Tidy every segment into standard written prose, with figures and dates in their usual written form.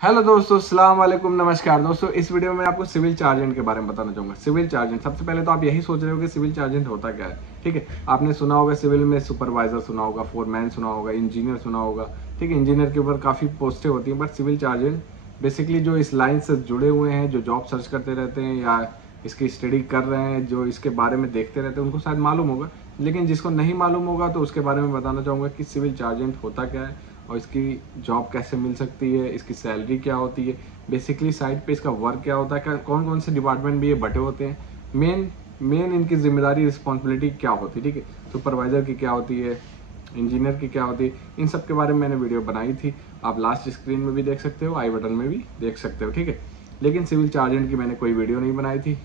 Hello दोस्तों, अस्सलाम वालेकुम, नमस्कार दोस्तों। इस वीडियो में आपको सिविल चार्जेंट के बारे में बताना चाहूंगा। सिविल चार्जेंट, सबसे पहले तो आप यही सोच रहे हो कि सिविल चार्जेंट होता क्या है। ठीक है, आपने सुना होगा सिविल में सुपरवाइजर सुना होगा, फोरमैन सुना होगा, इंजीनियर सुना होगा। ठीक है, इंजीनियर के ऊपर काफ़ी पोस्टें होती हैं, बट सिविल चार्जेंट बेसिकली जो इस लाइन से जुड़े हुए हैं, जो जॉब सर्च करते रहते हैं या इसकी स्टडी कर रहे हैं, जो इसके बारे में देखते रहते हैं, उनको शायद मालूम होगा। लेकिन जिसको नहीं मालूम होगा तो उसके बारे में बताना चाहूँगा कि सिविल चार्जेंट होता क्या है और इसकी जॉब कैसे मिल सकती है, इसकी सैलरी क्या होती है, बेसिकली साइट पे इसका वर्क क्या होता है, कौन कौन से डिपार्टमेंट में ये बटे होते हैं, मेन मेन इनकी जिम्मेदारी रिस्पॉन्सिबिलिटी क्या होती है। ठीक है, सुपरवाइजर की क्या होती है, इंजीनियर की क्या होती है, इन सब के बारे में मैंने वीडियो बनाई थी। आप लास्ट स्क्रीन में भी देख सकते हो, आई बटन में भी देख सकते हो। ठीक है, लेकिन सिविल चार्जेंट की मैंने कोई वीडियो नहीं बनाई थी।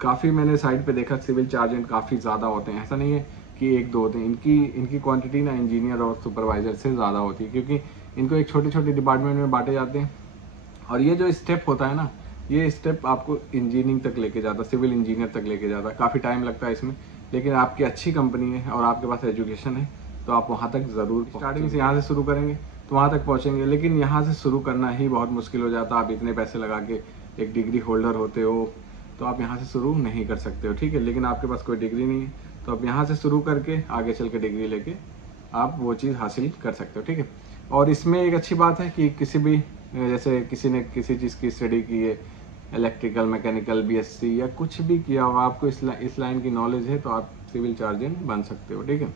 काफ़ी मैंने साइट पे देखा, सिविल चार्जेंट काफ़ी ज़्यादा होते हैं। ऐसा नहीं है कि एक दो होते हैं, इनकी क्वांटिटी ना इंजीनियर और सुपरवाइजर से ज़्यादा होती है, क्योंकि इनको एक छोटे छोटे डिपार्टमेंट में बांटे जाते हैं। और ये जो स्टेप होता है ना, ये स्टेप आपको इंजीनियरिंग तक लेके जाता है, सिविल इंजीनियर तक लेके जाता है। काफ़ी टाइम लगता है इसमें, लेकिन आपकी अच्छी कंपनी है और आपके पास एजुकेशन है तो आप वहाँ तक ज़रूर, स्टार्टिंग से यहाँ से शुरू करेंगे तो वहाँ तक पहुँचेंगे। लेकिन यहाँ से शुरू करना ही बहुत मुश्किल हो जाता है। आप इतने पैसे लगा के एक डिग्री होल्डर होते हो तो आप यहाँ से शुरू नहीं कर सकते हो। ठीक है, लेकिन आपके पास कोई डिग्री नहीं है तो आप यहाँ से शुरू करके आगे चल के डिग्री लेके आप वो चीज़ हासिल कर सकते हो। ठीक है, और इसमें एक अच्छी बात है कि किसी भी, जैसे किसी ने किसी चीज़ की स्टडी की है, इलेक्ट्रिकल, मैकेनिकल, बीएससी या कुछ भी किया हो, आपको इस लाइन की नॉलेज है तो आप सिविल चार्जेंट बन सकते हो। ठीक है,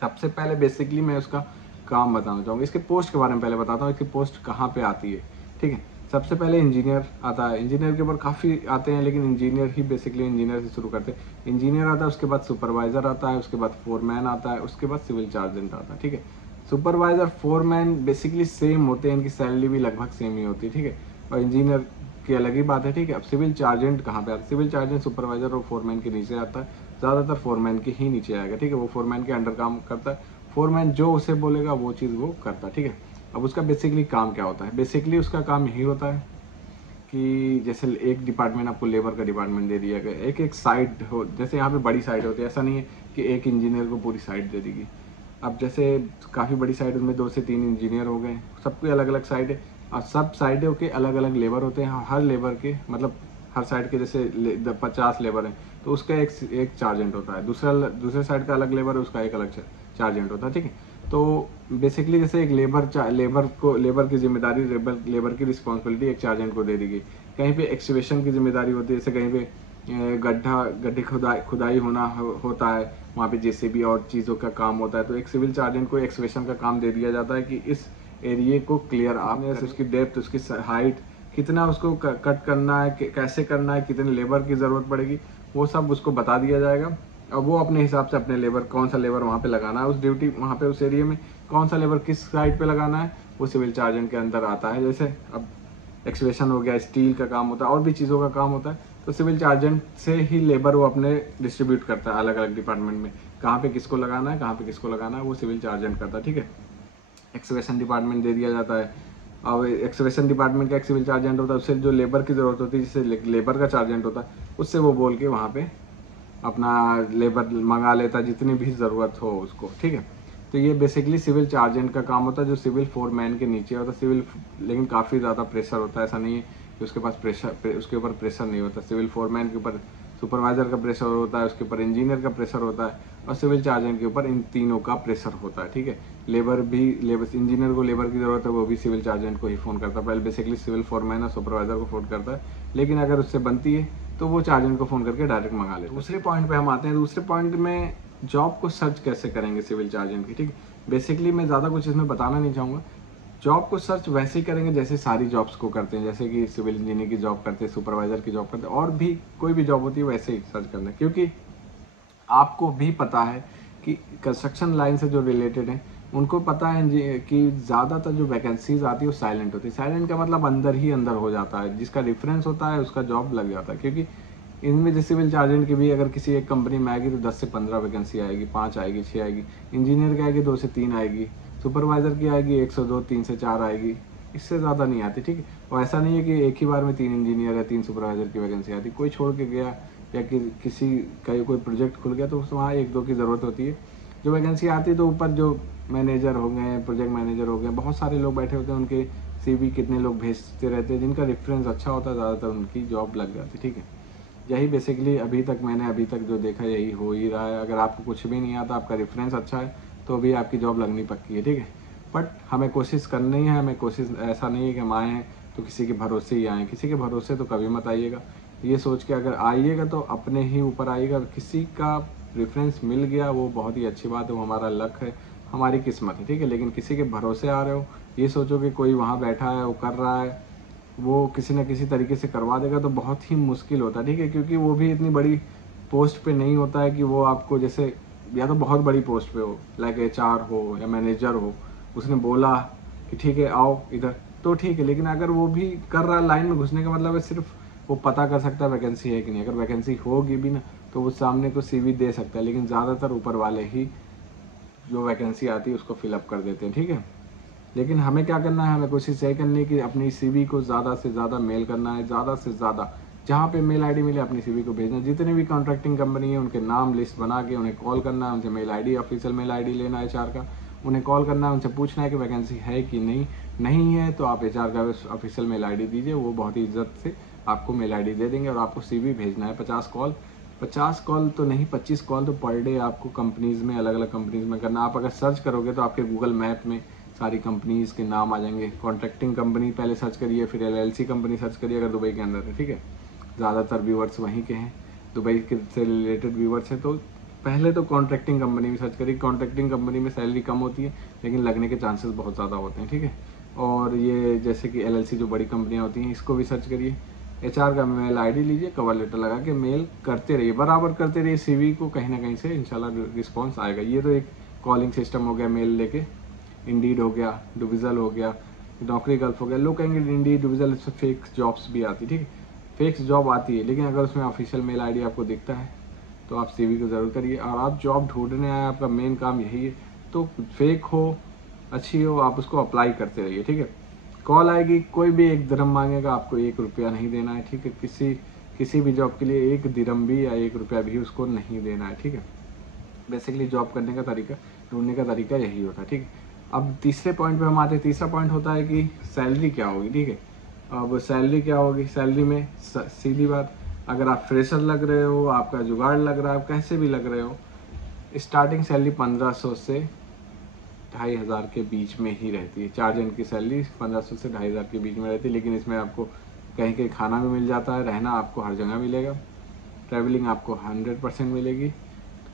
सबसे पहले बेसिकली मैं उसका काम बताना चाहूँगा। इसके पोस्ट के बारे में पहले बताता हूँ, इसकी पोस्ट कहाँ पे आती है। ठीक है, सबसे पहले इंजीनियर आता है। इंजीनियर के ऊपर काफ़ी आते हैं, लेकिन इंजीनियर ही बेसिकली इंजीनियर से शुरू करते हैं। इंजीनियर आता है, उसके बाद सुपरवाइजर आता है, उसके बाद फोरमैन आता है, उसके बाद सिविल चार्जेंट आता है। ठीक है, सुपरवाइजर फोरमैन बेसिकली सेम होते हैं, इनकी सैलरी भी लगभग सेम ही होती है। ठीक है, और इंजीनियर की अलग ही बात है। ठीक है, अब सिविल चार्जेंट कहाँ पे आता है? सिविल चार्जेंट सुपरवाइजर और फोरमैन के नीचे आता है, ज़्यादातर फोरमैन के ही नीचे आएगा। ठीक है, वो फोरमैन के अंडर काम करता है। फोरमैन जो उसे बोलेगा वो चीज़ वो करता है। ठीक है, अब उसका बेसिकली काम क्या होता है? बेसिकली उसका काम यही होता है कि जैसे एक डिपार्टमेंट, आपको लेबर का डिपार्टमेंट दे दिया गया, एक एक साइट हो, जैसे यहाँ पे बड़ी साइट होती है, ऐसा नहीं है कि एक इंजीनियर को पूरी साइट दे देगी। अब जैसे काफ़ी बड़ी साइट, उनमें 2 से 3 इंजीनियर हो गए, सबकी अलग अलग साइट है और सब साइटों के अलग अलग लेबर होते हैं। हर लेबर के मतलब हर साइड के जैसे 50 लेबर हैं तो उसका एक चार्जेंट होता है, दूसरे साइड का अलग लेबर है, उसका एक अलग चार्जेंट होता है। ठीक है, तो बेसिकली जैसे एक लेबर की जिम्मेदारी, लेबर की रिस्पॉन्सिबिलिटी एक चार्जेंट को दे दी गई। कहीं पे एक्सकेवेशन की जिम्मेदारी होती है, जैसे कहीं पे गड्ढे खुदाई होता है, वहाँ पे जेसीबी और चीज़ों का काम होता है, तो एक सिविल चार्जेंट को एक्सकेवेशन का काम दे दिया जाता है कि इस एरिए को क्लियर आपने, उसकी डेप्थ, उसकी हाइट, कितना उसको कट करना है, कैसे करना है, कितने लेबर की ज़रूरत पड़ेगी, वो सब उसको बता दिया जाएगा। और वो अपने हिसाब से अपने लेबर, कौन सा लेबर वहाँ पे लगाना है, उस ड्यूटी वहाँ पे उस एरिया में कौन सा लेबर किस साइड पे लगाना है, वो सिविल चार्जेंट के अंदर आता है। जैसे अब एक्सकेवेशन हो गया, स्टील का काम होता है और भी चीज़ों का काम होता है, तो सिविल चार्जेंट से ही लेबर वो अपने डिस्ट्रीब्यूट करता है अलग अलग डिपार्टमेंट में, कहाँ पे किसको लगाना है, कहाँ पे किसको लगाना है, वो सिविल चार्जेंट करता है। ठीक है, एक्सकेवेशन डिपार्टमेंट दे दिया जाता है। अब एक्सकेवेशन डिपार्टमेंट का एक सिविल चार्जेंट होता है, उससे जो लेबर की ज़रूरत होती है, जिससे लेबर का चार्जेंट होता है, उससे वो बोल के वहाँ पे अपना लेबर मंगा लेता है, जितनी भी ज़रूरत हो उसको। ठीक है, तो ये बेसिकली सिविल चार्जेंट का काम होता है, जो सिविल फोरमैन के नीचे होता है। लेकिन काफ़ी ज़्यादा प्रेशर होता है, ऐसा नहीं है कि उसके पास उसके ऊपर प्रेशर नहीं होता। सिविल फोरमैन के ऊपर सुपरवाइजर का प्रेशर होता है, उसके ऊपर इंजीनियर का प्रेशर होता है और सिविल चार्जेंट के ऊपर इन तीनों का प्रेशर होता है। ठीक है, लेबर इंजीनियर को लेबर की ज़रूरत है, वो भी सिविल चार्जेंट को ही फ़ोन करता है। पहले बेसिकली सिविल फोरमैन और सुपरवाइजर को फ़ोन करता है, लेकिन अगर उससे बनती है तो वो चार्जेंट को फ़ोन करके डायरेक्ट मंगा लेते हैं। दूसरे पॉइंट पे हम आते हैं। दूसरे पॉइंट में जॉब को सर्च कैसे करेंगे सिविल चार्जेंट की। ठीक, बेसिकली मैं ज़्यादा कुछ इसमें बताना नहीं चाहूँगा। जॉब को सर्च वैसे ही करेंगे जैसे सारी जॉब्स को करते हैं, जैसे कि सिविल इंजीनियर की जॉब करते हैं, सुपरवाइजर की जॉब करते हैं, और भी कोई भी जॉब होती है वैसे ही सर्च करना है। क्योंकि आपको भी पता है कि कंस्ट्रक्शन लाइन से जो रिलेटेड है उनको पता है कि ज़्यादातर जो वैकेंसीज आती है वो साइलेंट होती है। साइलेंट का मतलब अंदर ही अंदर हो जाता है, जिसका रेफरेंस होता है उसका जॉब लग जाता है। क्योंकि इनमें जैसे सिविल चार्जेंट की भी अगर किसी एक कंपनी में आएगी तो 10 से 15 वैकेंसी आएगी, 5 आएगी, 6 आएगी। इंजीनियर की आएगी 2 से 3 आएगी, सुपरवाइजर की आएगी 1 से 2, 3 से 4 आएगी, इससे ज़्यादा नहीं आती। ठीक है, और ऐसा नहीं है कि एक ही बार में 3 इंजीनियर या 3 सुपरवाइजर की वैकेंसी आती, कोई छोड़ के गया या किसी का कोई प्रोजेक्ट खुल गया तो वहाँ 1-2 की ज़रूरत होती है। जो वैकेंसी आती है तो ऊपर जो मैनेजर हो गए, प्रोजेक्ट मैनेजर हो गए, बहुत सारे लोग बैठे होते हैं, उनके CV कितने लोग भेजते रहते हैं, जिनका रेफरेंस अच्छा होता है ज़्यादातर उनकी जॉब लग जाती है। ठीक है, यही बेसिकली मैंने अभी तक जो देखा यही हो ही रहा है। अगर आपको कुछ भी नहीं आता, आपका रेफरेंस अच्छा है, तो भी आपकी जॉब लगनी पक्की है। ठीक है, बट हमें कोशिश करनी है, हमें कोशिश ऐसा नहीं है कि हम आए हैं तो किसी के भरोसे ही आए, किसी के भरोसे तो कभी मत आइएगा। ये सोच के अगर आइएगा तो अपने ही ऊपर आइएगा। किसी का रेफरेंस मिल गया वो बहुत ही अच्छी बात है, वो हमारा लक है, हमारी किस्मत है। ठीक है, लेकिन किसी के भरोसे आ रहे हो, ये सोचो कि कोई वहाँ बैठा है, वो कर रहा है, वो किसी न किसी तरीके से करवा देगा, तो बहुत ही मुश्किल होता है। ठीक है, क्योंकि वो भी इतनी बड़ी पोस्ट पे नहीं होता है कि वो आपको जैसे, या तो बहुत बड़ी पोस्ट पे हो, लाइक HR हो या मैनेजर हो, उसने बोला कि ठीक है आओ इधर, तो ठीक है। लेकिन अगर वो भी कर रहा है, लाइन में घुसने का मतलब है सिर्फ वो पता कर सकता है वैकेंसी है कि नहीं। अगर वैकेंसी होगी भी ना, तो वो सामने को CV दे सकता है, लेकिन ज़्यादातर ऊपर वाले ही जो वैकेंसी आती है उसको फिलअप कर देते हैं। ठीक है, लेकिन हमें क्या करना है, हमें कोशिश यही करनी है कि अपनी CV को ज़्यादा से ज़्यादा मेल करना है, ज़्यादा से ज़्यादा जहाँ पे मेल ID मिले अपनी CV को भेजना है। जितने भी कॉन्ट्रैक्टिंग कंपनी है उनके नाम लिस्ट बना के उन्हें कॉल करना है, उनसे mail ID, official mail ID लेना है HR का, उन्हें कॉल करना है, उनसे पूछना है कि वैकेंसी है कि नहीं है तो आप HR का ऑफिशियल मेल ID दीजिए, वो बहुत ही इज्जत से आपको मेल ID दे देंगे। और आपको CV भेजना है 50 कॉल तो नहीं, 25 कॉल तो पर डे आपको कंपनीज़ में, अलग अलग कंपनीज़ में करना। आप अगर सर्च करोगे तो आपके गूगल मैप में सारी कंपनीज़ के नाम आ जाएंगे। कॉन्ट्रैक्टिंग कंपनी पहले सर्च करिए, फिर LLC कंपनी सर्च करिए अगर दुबई के अंदर है। ठीक है, ज़्यादातर व्यूवर्स वहीं के हैं, दुबई के से रिलेटेड व्यूवर्स हैं, तो पहले तो कॉन्ट्रैक्टिंग कंपनी में सर्च करिए। कॉन्ट्रैक्टिंग कंपनी में सैलरी कम होती है, लेकिन लगने के चांसेस बहुत ज़्यादा होते हैं। ठीक है, और ये जैसे कि LLC जो बड़ी कंपनियाँ होती हैं, इसको भी सर्च करिए। HR का मेल ID लीजिए, कवर लेटर लगा के मेल करते रहिए, बराबर करते रहिए। CV को कहीं ना कहीं से इंशाल्लाह रिस्पॉन्स आएगा। ये तो एक कॉलिंग सिस्टम हो गया मेल लेके। इंडीड हो गया, डिविजल हो गया, नौकरी गल्फ हो गया। लोग कहेंगे इंडीड डिविजल से फेक जॉब्स भी आती है। ठीक है, फेक जॉब आती है, लेकिन अगर उसमें ऑफिशियल मेल ID आपको दिखता है तो आप CV को ज़रूर करिए। और आप जॉब ढूंढने आए, आपका मेन काम यही है, तो फेक हो अच्छी हो, आप उसको अप्लाई करते रहिए। ठीक है, कॉल आएगी, कोई भी 1 दिरहम मांगेगा, आपको 1 रुपया नहीं देना है। ठीक है, किसी भी जॉब के लिए 1 दिरहम भी या 1 रुपया भी उसको नहीं देना है। ठीक है, बेसिकली जॉब करने का तरीका, ढूंढने का तरीका यही होता है। ठीक है, अब तीसरे पॉइंट पे हम आते हैं। तीसरा पॉइंट होता है कि सैलरी क्या होगी। ठीक है, अब सैलरी क्या होगी, सैलरी में सीधी बात, अगर आप फ्रेशर लग रहे हो, आपका जुगाड़ लग रहा है, आप कैसे भी लग रहे हो, स्टार्टिंग सैलरी 1500 से 2500 के बीच में ही रहती है। 4 जन की सैलरी 1500 से 2500 के बीच में रहती है, लेकिन इसमें आपको कहीं कहीं खाना भी मिल जाता है, रहना आपको हर जगह मिलेगा, ट्रैवलिंग आपको 100% मिलेगी।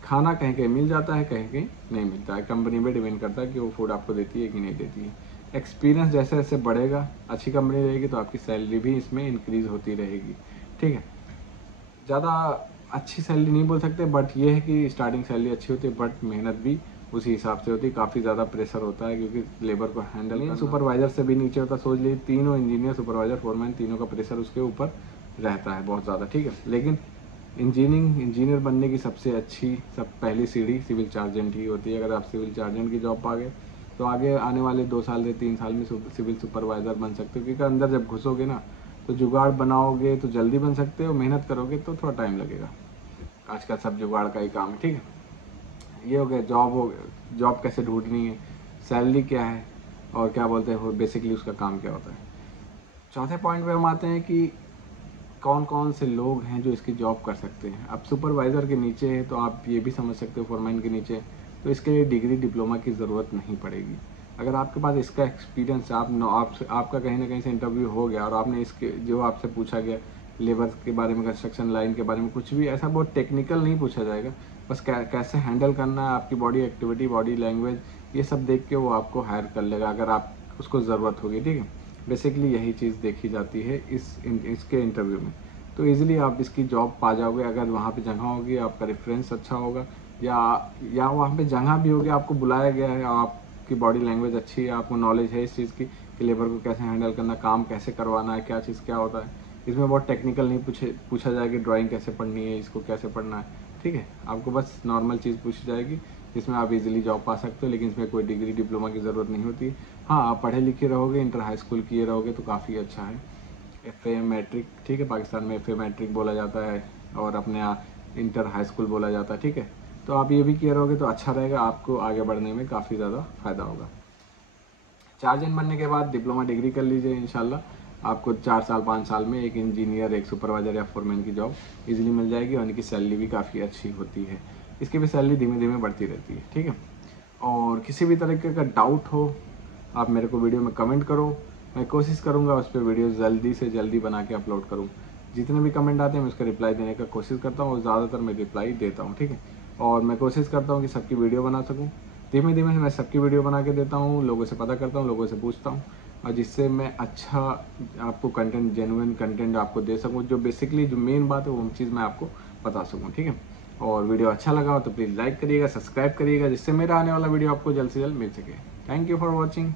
खाना कहीं कहीं मिल जाता है, कहीं कहीं नहीं मिलता है, कंपनी पे डिपेंड करता है कि वो फूड आपको देती है कि नहीं देती है। एक्सपीरियंस जैसे जैसे बढ़ेगा, अच्छी कंपनी रहेगी तो आपकी सैलरी भी इसमें इंक्रीज़ होती रहेगी। ठीक है, ज़्यादा अच्छी सैलरी नहीं बोल सकते, बट ये है कि स्टार्टिंग सैलरी अच्छी होती है, बट मेहनत भी उसी हिसाब से होती है। काफ़ी ज़्यादा प्रेशर होता है क्योंकि लेबर को हैंडल करना, सुपरवाइजर से भी नीचे होता है। सोच लीजिए तीनों इंजीनियर, सुपरवाइजर, फोरमैन, तीनों का प्रेशर उसके ऊपर रहता है बहुत ज़्यादा। ठीक है, लेकिन इंजीनियर बनने की सबसे अच्छी पहली सीढ़ी सिविल चार्जेंट ही होती है। अगर आप सिविल चार्जेंट की जॉब पा गए तो आगे आने वाले 2 साल से 3 साल में सिविल सुपरवाइज़र बन सकते हो, क्योंकि अंदर जब घुसोगे ना तो जुगाड़ बनाओगे तो जल्दी बन सकते हो, मेहनत करोगे तो थोड़ा टाइम लगेगा। आजकल सब जुगाड़ का ही काम है। ठीक है, ये हो गया जॉब, हो गया जॉब कैसे ढूंढनी है, सैलरी क्या है, और क्या बोलते हैं बेसिकली उसका काम क्या होता है। चौथे पॉइंट पे हम आते हैं कि कौन कौन से लोग हैं जो इसकी जॉब कर सकते हैं। अब सुपरवाइज़र के नीचे है तो आप ये भी समझ सकते हो, फोरमैन के नीचे तो इसके लिए डिग्री डिप्लोमा की ज़रूरत नहीं पड़ेगी। अगर आपके पास इसका एक्सपीरियंस, आपका कहीं ना कहीं से इंटरव्यू हो गया और आपने इसके जो आपसे पूछा गया लेबर के बारे में, कंस्ट्रक्शन लाइन के बारे में, कुछ भी ऐसा बहुत टेक्निकल नहीं पूछा जाएगा, बस कैसे हैंडल करना है, आपकी बॉडी एक्टिविटी, बॉडी लैंग्वेज, ये सब देख के वो आपको हायर कर लेगा अगर आप उसको ज़रूरत होगी। ठीक है, बेसिकली यही चीज़ देखी जाती है इसके इंटरव्यू में। तो इजीली आप इसकी जॉब पा जाओगे अगर वहाँ पे जगह होगी, आपका रेफरेंस अच्छा होगा, या वहाँ पे जगह भी होगी, आपको बुलाया गया है, आपकी बॉडी लैंग्वेज अच्छी है, आपको नॉलेज है इस चीज़ की कि लेबर को कैसे हैंडल करना, काम कैसे करवाना है, क्या चीज़ क्या होता है। इसमें बहुत टेक्निकल नहीं पूछा जाएगा कि ड्राइंग कैसे पढ़नी है, इसको कैसे पढ़ना है। ठीक है, आपको बस नॉर्मल चीज़ पूछी जाएगी जिसमें आप इजीली जॉब पा सकते हो, लेकिन इसमें कोई डिग्री डिप्लोमा की ज़रूरत नहीं होती। हाँ, आप पढ़े लिखे रहोगे, इंटर हाई स्कूल किए रहोगे तो काफ़ी अच्छा है। FA मैट्रिक, ठीक है, पाकिस्तान में FA मैट्रिक बोला जाता है और अपने इंटर हाई स्कूल बोला जाता है। ठीक है, तो आप ये भी किया रहोगे तो अच्छा रहेगा, आपको आगे बढ़ने में काफ़ी ज़्यादा फायदा होगा। चार्जेंट बनने के बाद डिप्लोमा डिग्री कर लीजिए, इंशाल्लाह आपको 4 साल 5 साल में एक इंजीनियर, एक सुपरवाइजर या फोरमैन की जॉब इजीली मिल जाएगी, और उनकी सैलरी भी काफ़ी अच्छी होती है। इसकी भी सैलरी धीमे धीमे बढ़ती रहती है, ठीक है। और किसी भी तरीके का डाउट हो आप मेरे को वीडियो में कमेंट करो, मैं कोशिश करूँगा उस पर वीडियो जल्दी से जल्दी बना के अपलोड करूँ। जितने भी कमेंट आते हैं मैं उसका रिप्लाई देने का कोशिश करता हूँ, और ज़्यादातर मैं रिप्लाई देता हूँ, ठीक है। और मैं कोशिश करता हूँ कि सबकी वीडियो बना सकूँ। धीमे धीमे मैं सबकी वीडियो बना के देता हूँ, लोगों से पता करता हूँ, लोगों से पूछता हूँ, और जिससे मैं अच्छा आपको कंटेंट, जेन्युइन कंटेंट आपको दे सकूँ, जो बेसिकली जो मेन बात है वो चीज़ मैं आपको बता सकूँ, ठीक है। और वीडियो अच्छा लगा हो तो प्लीज़ लाइक करिएगा, सब्सक्राइब करिएगा, जिससे मेरा आने वाला वीडियो आपको जल्द से जल्द मिल सके। Thank you for watching.